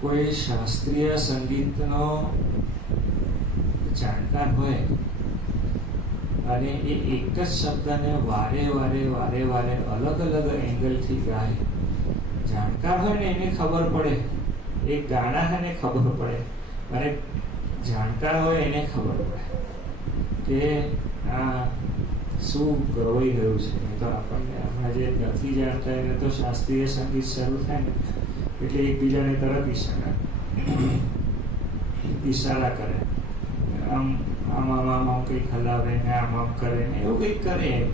કોઈ શાસ્ત્રીય સંગીતનો જાણકાર હોય અને એ એક જ શબ્દને વારે વારે વારે વારે અલગ અલગ એંગલથી ગાય, જાણકાર હોય ને એને ખબર પડે. એ ગાનારને ખબર પડે. અને જાણકાર હોય એને ખબર પડે કે આ શું ગવાઈ ગયું છે. તો આપણને હમણાં જે નથી જાણતા એને તો શાસ્ત્રીય સંગીત શરૂ થાય ને. એટલે એકબીજાને તરત ઈશારા ઈશારા કરે. આમ આમ આમ કંઈક હલાવે ને આમ આમ કરે ને એવું કંઈક કરે.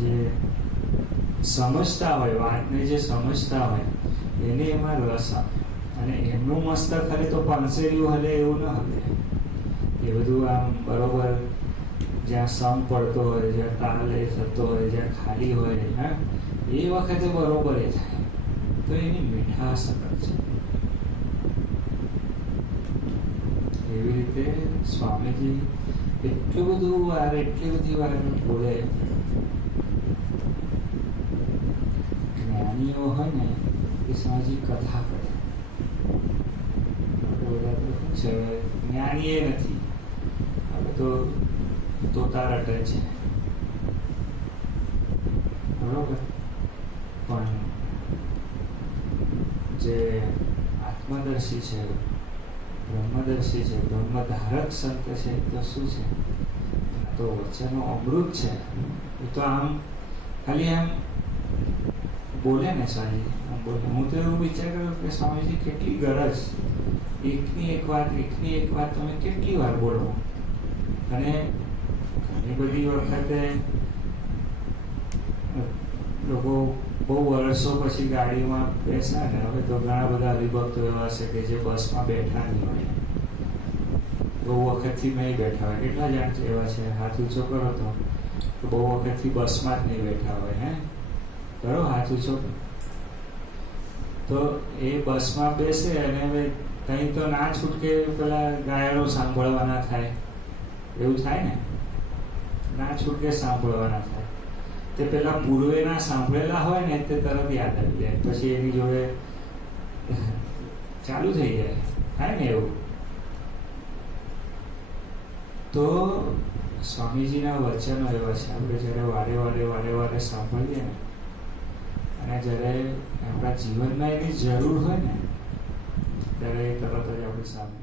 જે સમજતા હોય, વાતને જે સમજતા હોય, એને એમાં રસ આવે અને એમનું મસ્તક હલે તો પાંસેરિયું હલે, એવું ન હલે. એ બધું આમ બરોબર જ્યાં સમ પડતો હોય, જ્યાં તાલ થતો હોય, જ્યાં ખાલી હોય, હા? એ વખતે બરોબર એ થાય. તો એની મીઠાશ અલગ છે? એવી રીતે સ્વામીજી એટલું બધું વાર, એટલી બધી વાર બોલે. જ્ઞાનીઓ હોય ને, એ સ્વામીજી કથા કરે. છે જ્ઞાની એ નથી. હવે તો તોતા રટે છે. બરોબર પણ જે આત્મદર્શી છે. બ્રહ્મદર્શી છે. બ્રહ્મધારક સંત છે. તો શું છે? તો વચ્ચેનો અમૃત છે. એ તો આમ ખાલી આમ બોલે ને સ્વામીજી આમ બોલે. હું તો એવું વિચાર કર્યો કે સ્વામીજી કેટલી ગરજ. એકની એક વાત, એકની એક વાત તમે કેટલી વાર બોલો. અને ઘણી બધી વખતે લોકો બહુ વર્ષો પછી ગાડીમાં બેસ્યા ને હવે તો ઘણા બધા હરિભક્તો એવા છે કે જે બસમાં બેઠા નહીં હોય. બહુ વખતથી નહીં બેઠા હોય. કેટલા જણ એવા છે? હાથ ઊંચો કરો તો. બહુ વખતથી બસમાં જ નહીં બેઠા હોય, હે? કરો હાથ ઊંચો તો એ બસમાં બેસે અને હવે કંઈ તો ના છૂટકે પેલા ગાયનો સાંભળવાના થાય. એવું થાય ને? ના છૂટકે સાંભળવાના થાય. તે પેલા પૂર્વેના સાંભળેલા હોય ને, તે તરત યાદ આવી જાય. પછી એની જોડે ચાલુ થઈ જાય. થાય ને એવું? તો સ્વામીજીના વચનો એવા છે. આપણે જ્યારે વારે વારે વારે વારે સાંભળીએ ને, અને જ્યારે આપણા જીવનમાં એની જરૂર હોય ને, ત્યારે એ તરત જ આપણી સામે